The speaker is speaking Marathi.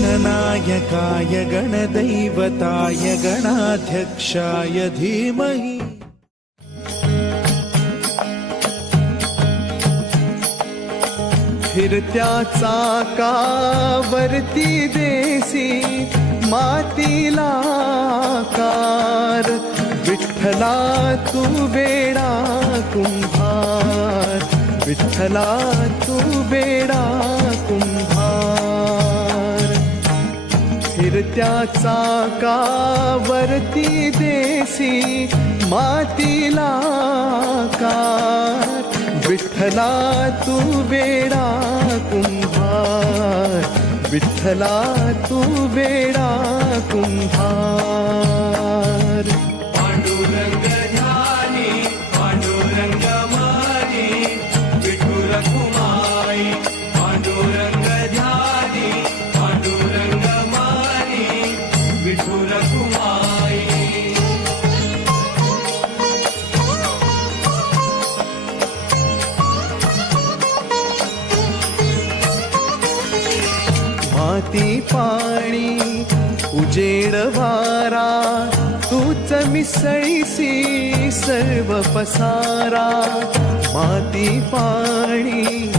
गणनायकाय गणदैवताय गणाध्यक्षाय धीमहि फिरत्या चाकावरती देसी मातीला कार विठ्ठला तू बेडा कुंभार विठ्ठला तू बेडा फिरत्या चाकावरती देसी मातीला कार विठ्ठला तू बेडा कुंभार. विठ्ठला तू बेडा कुंभार माती पाणी उजेड वारा तूच मिसळीसी सर्व पसारा. माती पाणी